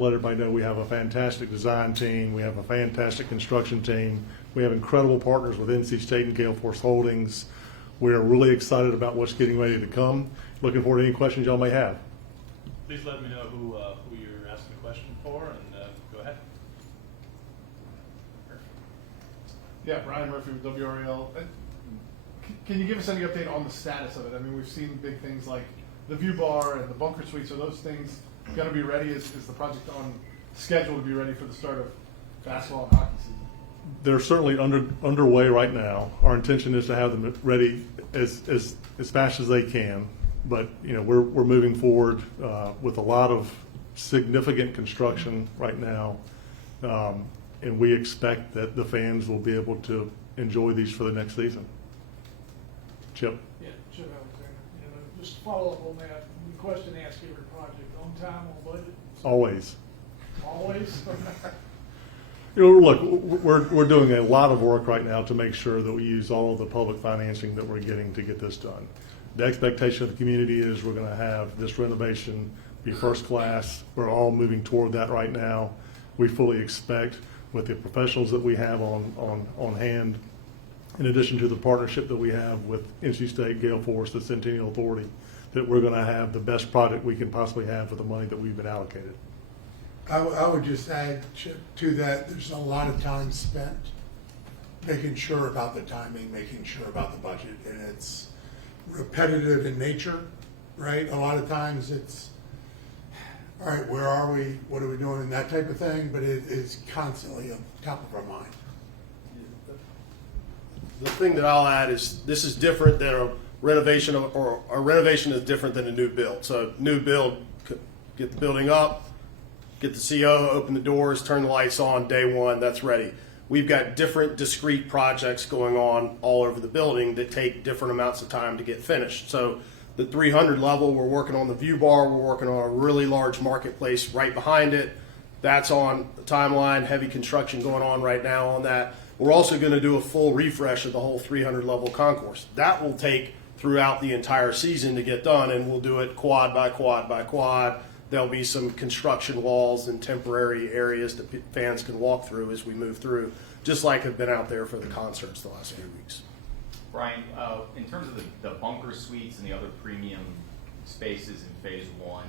Let everybody know we have a fantastic design team. We have a fantastic construction team. We have incredible partners with NC State and Gale Force Holdings. We are really excited about what's getting ready to come. Looking forward to any questions y'all may have. Please let me know who you're asking a question for, and go ahead. Yeah, Brian Murphy with WRAL. Can you give us any update on the status of it? I mean, we've seen big things like the view bar and the bunker suites. Are those things going to be ready? Is the project on schedule to be ready for the start of basketball and hockey season? They're certainly underway right now. Our intention is to have them ready as fast as they can. But we're moving forward with a lot of significant construction right now, and we expect that the fans will be able to enjoy these for the next season. Chip. Yeah, Chip Alexander. Just to follow up on that, the question asked every project, on time, on budget? Always. Always? Look, we're doing a lot of work right now to make sure that we use all of the public financing that we're getting to get this done. The expectation of the community is we're going to have this renovation be first class. We're all moving toward that right now. We fully expect, with the professionals that we have on hand, in addition to the partnership that we have with NC State, Gale Force, the Centennial Authority, that we're going to have the best product we can possibly have for the money that we've been allocated. I would just add to that, there's a lot of time spent making sure about the timing, making sure about the budget, and it's repetitive in nature, right? A lot of times it's, all right, where are we? What are we doing? And that type of thing, but it is constantly on top of our mind. The thing that I'll add is this is different than a renovation, or a renovation is different than a new build. So new build, get the building up, get the CO, open the doors, turn the lights on, day one, that's ready. We've got different discrete projects going on all over the building that take different amounts of time to get finished. So the 300 level, we're working on the view bar, we're working on a really large marketplace right behind it. That's on the timeline, heavy construction going on right now on that. We're also going to do a full refresh of the whole 300 level concourse. That will take throughout the entire season to get done, and we'll do it quad by quad by quad. There'll be some construction walls and temporary areas that fans can walk through as we move through, just like have been out there for the concerts the last few weeks. Brian, in terms of the bunker suites and the other premium spaces in phase one,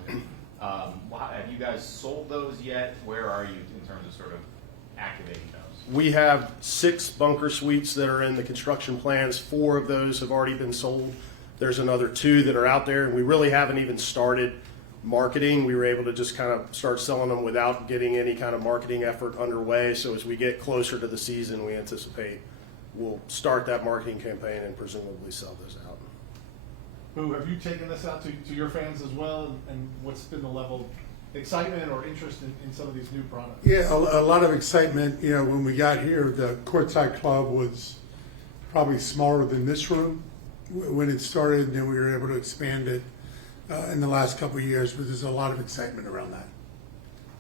have you guys sold those yet? Where are you in terms of sort of activating those? We have 6 bunker suites that are in the construction plans. 4 of those have already been sold. There's another 2 that are out there, and we really haven't even started marketing. We were able to just kind of start selling them without getting any kind of marketing effort underway. So as we get closer to the season, we anticipate we'll start that marketing campaign and presumably sell those out. Who have you taken this out to your fans as well, and what's been the level of excitement or interest in some of these new products? Yeah, a lot of excitement. When we got here, the courtside club was probably smaller than this room when it started, and then we were able to expand it in the last couple of years. But there's a lot of excitement around that,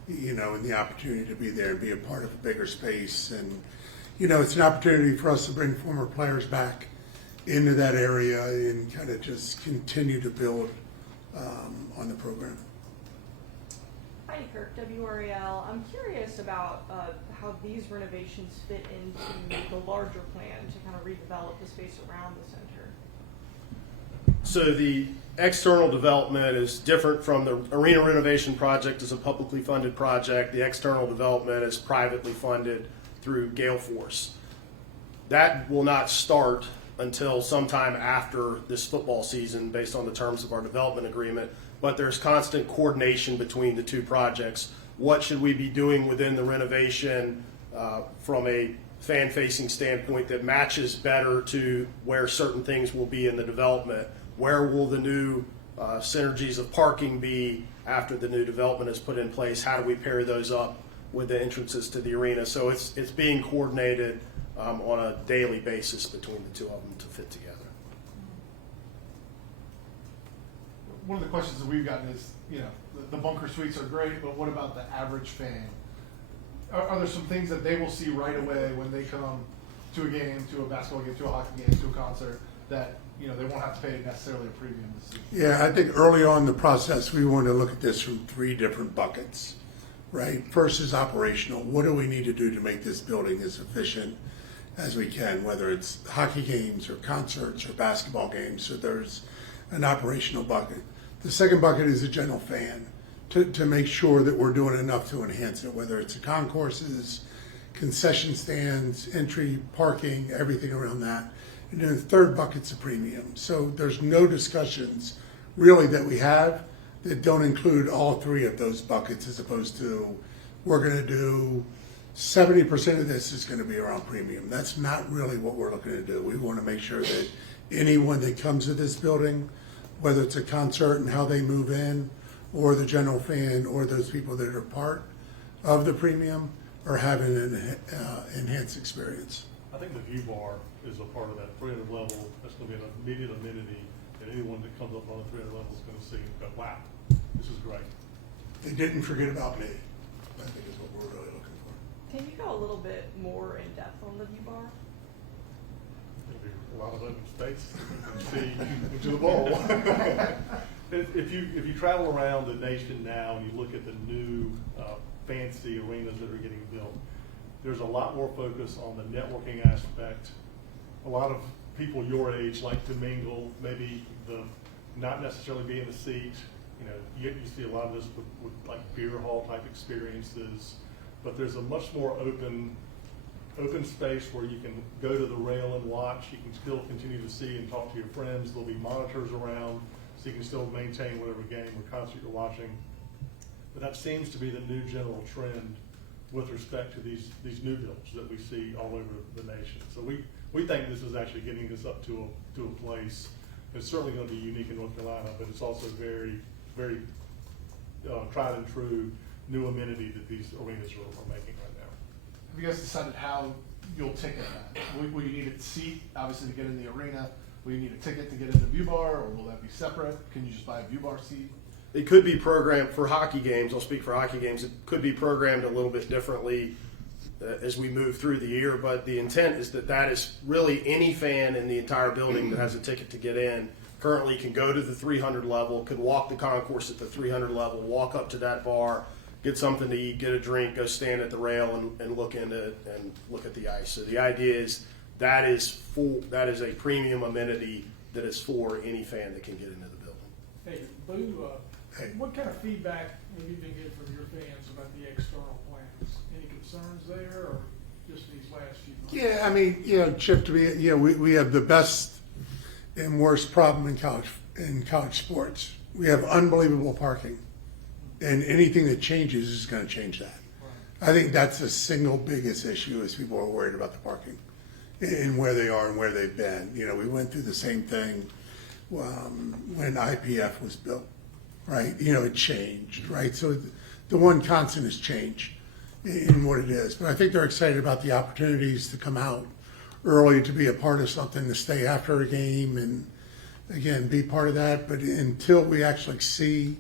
and the opportunity to be there and be a part of a bigger space. And, it's an opportunity for us to bring former players back into that area and kind of just continue to build on the program. Hi, Kirk, WRAL. I'm curious about how these renovations fit into the larger plan to kind of redevelop the space around the center. So the external development is different from the arena renovation project. Is a publicly funded project. The external development is privately funded through Gale Force. That will not start until sometime after this football season based on the terms of our development agreement, but there's constant coordination between the 2 projects. What should we be doing within the renovation from a fan-facing standpoint that matches better to where certain things will be in the development? Where will the new synergies of parking be after the new development is put in place? How do we pair those up with the entrances to the arena? So it's being coordinated on a daily basis between the 2 of them to fit together. One of the questions that we've gotten is, the bunker suites are great, but what about the average fan? Are there some things that they will see right away when they come to a game, to a basketball game, to a hockey game, to a concert, that they won't have to pay necessarily a premium to see? Yeah, I think early on in the process, we wanted to look at this from 3 different buckets. right? First is operational. What do we need to do to make this building as efficient as we can, whether it's hockey games or concerts or basketball games? So there's an operational bucket. The second bucket is a general fan to make sure that we're doing enough to enhance it, whether it's the concourses, concession stands, entry, parking, everything around that. And then the third bucket's a premium. So there's no discussions really that we have that don't include all three of those buckets, as opposed to we're gonna do 70% of this is gonna be around premium. That's not really what we're looking to do. We wanna make sure that anyone that comes to this building, whether it's a concert and how they move in, or the general fan, or those people that are part of the premium, are having an enhanced experience. I think the view bar is a part of that 300 level. That's going to be an immediate amenity that anyone that comes up on the 300 level is going to see and go, wow, this is great. They didn't forget about me, I think is what we're really looking for. Can you go a little bit more in depth on the view bar? There'll be a lot of open space and see into the bowl. If you travel around the nation now and you look at the new fancy arenas that are getting built, there's a lot more focus on the networking aspect. A lot of people your age like to mingle, maybe not necessarily be in a seat. You know, you see a lot of this with like beer hall type experiences, but there's a much more open space where you can go to the rail and watch. You can still continue to see and talk to your friends. There'll be monitors around, so you can still maintain whatever game or concert you're watching. But that seems to be the new general trend with respect to these new builds that we see all over the nation. So we think this is actually getting us up to a place. It's certainly going to be unique in North Carolina, but it's also very, very tried and true new amenity that these arenas are making right now. Have you guys decided how you'll ticket that? Will you need a seat, obviously, to get in the arena? Will you need a ticket to get in the view bar, or will that be separate? Can you just buy a view bar seat? It could be programmed for hockey games. I'll speak for hockey games. It could be programmed a little bit differently as we move through the year, but the intent is that is really any fan in the entire building that has a ticket to get in currently can go to the 300 level, could walk the concourse at the 300 level, walk up to that bar, get something to eat, get a drink, go stand at the rail and look into it and look at the ice. So the idea is that is a premium amenity that is for any fan that can get into the building. Hey, Boo, what kind of feedback have you been getting from your fans about the external plans? Any concerns there, or just these last few months? Yeah, I mean, Chip, to be, we have the best and worst problem in college sports. We have unbelievable parking, and anything that changes is going to change that. Right. I think that's the single biggest issue, is people are worried about the parking and where they are and where they've been. You know, we went through the same thing when IPF was built, right? You know, it changed, right? So the one constant is change in what it is. But I think they're excited about the opportunities to come out early, to be a part of something, to stay after a game and, again, be part of that. But until we actually see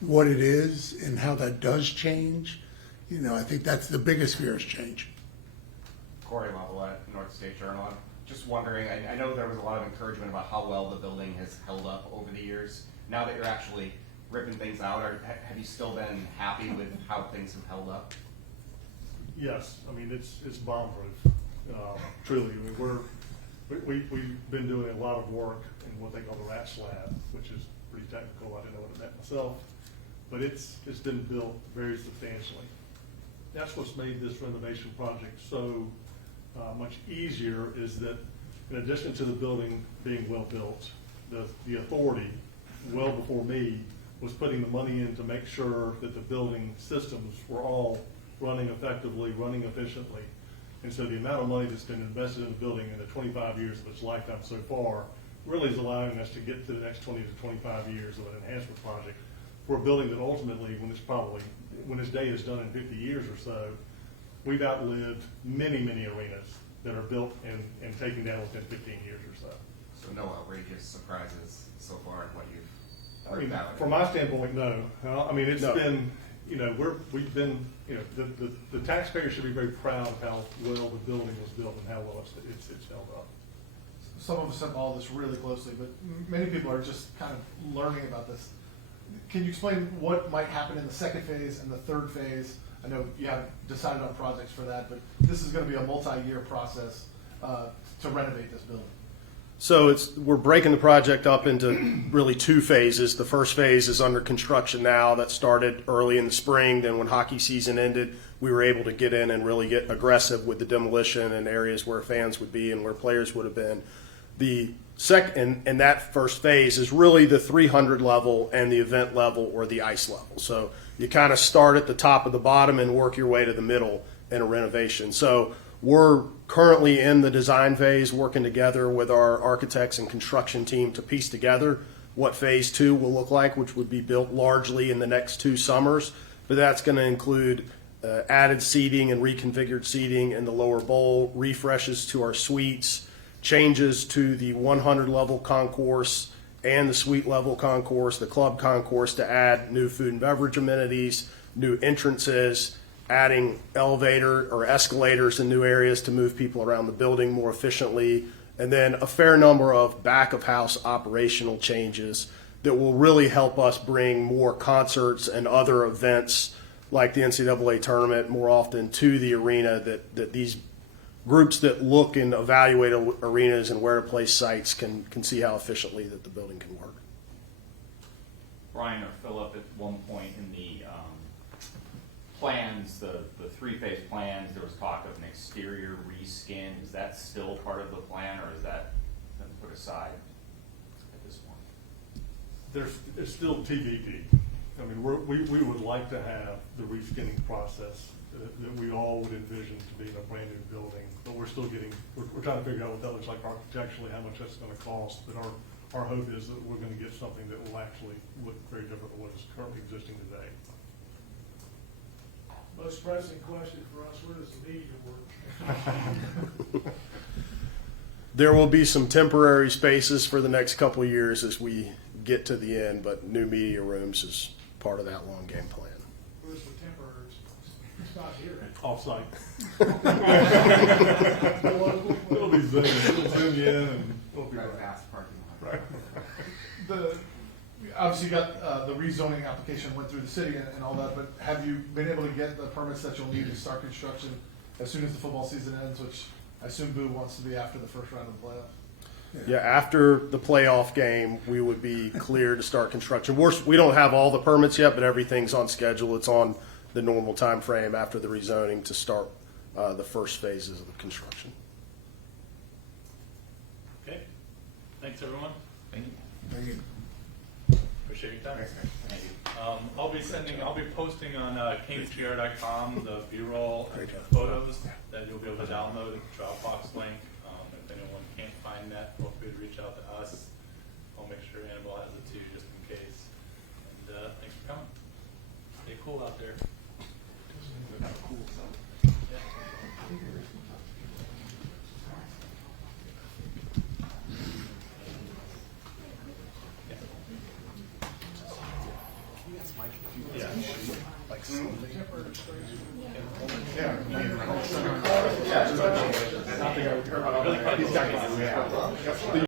what it is and how that does change, you know, I think that's the biggest fear, is change. Corey Lavalette, North State Journal. I'm just wondering, I know there was a lot of encouragement about how well the building has held up over the years. Now that you're actually ripping things out, have you still been happy with how things have held up? Yes, I mean, it's bomb-proof, truly. I mean, we've been doing a lot of work in what they call the rat slab, which is pretty technical. I didn't know what it meant myself, but it's been built very substantially. That's what's made this renovation project so much easier, is that in addition to the building being well built, the authority, well before me, was putting the money in to make sure that the building systems were all running effectively, running efficiently. And so the amount of money that's been invested in the building in the 25 years of its lifetime so far really is allowing us to get to the next 20 to 25 years of an enhancement project for a building that ultimately, when its day is done in 50 years or so, we've outlived many, many arenas that are built and taken down within 15 years or so. So no outrageous surprises so far in what you've I mean, worked out? from my standpoint, no. I mean, it's No. been, you know, the taxpayer should be very proud of how well the building was built and how well it's held up. Some of us have followed this really closely, but many people are just kind of learning about this. Can you explain what might happen in the second phase and the third phase I know you haven't decided on projects for that, but this is gonna be a multi-year process, to renovate this building. So we're breaking the project up into really two phases. The first phase is under construction now. That started early in the spring. Then when hockey season ended, we were able to get in and really get aggressive with the demolition in areas where fans would be and where players would have been. The second, and that first phase is really the 300 level and the event level or the ice level. So you kind of start at the top of the bottom and work your way to the middle in a renovation. So we're currently in the design phase, working together with our architects and construction team to piece together what phase 2 will look like, which would be built largely in the next 2 summers. But that's going to include added seating and reconfigured seating in the lower bowl, refreshes to our suites, changes to the 100 level concourse and the suite level concourse, the club concourse, to add new food and beverage amenities, new entrances, adding elevator or escalators in new areas to move people around the building more efficiently, and then a fair number of back of house operational changes that will really help us bring more concerts and other events like the NCAA tournament more often to the arena, that these groups that look and evaluate arenas and where to place sites can see how efficiently that the building can work. Brian or Philip, at one point in the plans, the 3-phase plans, there was talk of an exterior reskin. Is that still part of the plan, or is that been put aside at this point? It's still TBD. I mean, we would like to have the reskinning process that we all would envision to be in a brand new building, but we're still we're trying to figure out what that looks like architecturally, how much that's going to cost. But our hope is that we're going to get something that will actually look very different than what is currently existing today. Most pressing question for us, where does the media work? There will be some temporary spaces for the next couple of years as we get to the end, but new media rooms is part of that long game plan. Where's the temporary? It's not here. Off-site. Local. It'll be zoomed. It'll zoom you in and it'll be Right right. past parking lot. Right. Obviously, you got the rezoning application went through the city and all that, but have you been able to get the permits that you'll need to start construction as soon as the football season ends, which I assume Boo wants to be after the first round of the playoffs? Yeah, after the playoff game, we would be clear to start construction. We don't have all the permits yet, but everything's on schedule. It's on the normal time frame after the rezoning to start the first phases of the construction. Okay, thanks everyone. Thank you. Thank you. Appreciate your time. Thank you. I'll be posting on CamesPR.com the B-roll and Great job. photos that you'll be able to download at the Dropbox link. If anyone can't find that, feel free to reach out to us. I'll make sure Annabelle has it too, just in case. And thanks for coming. Stay cool out there.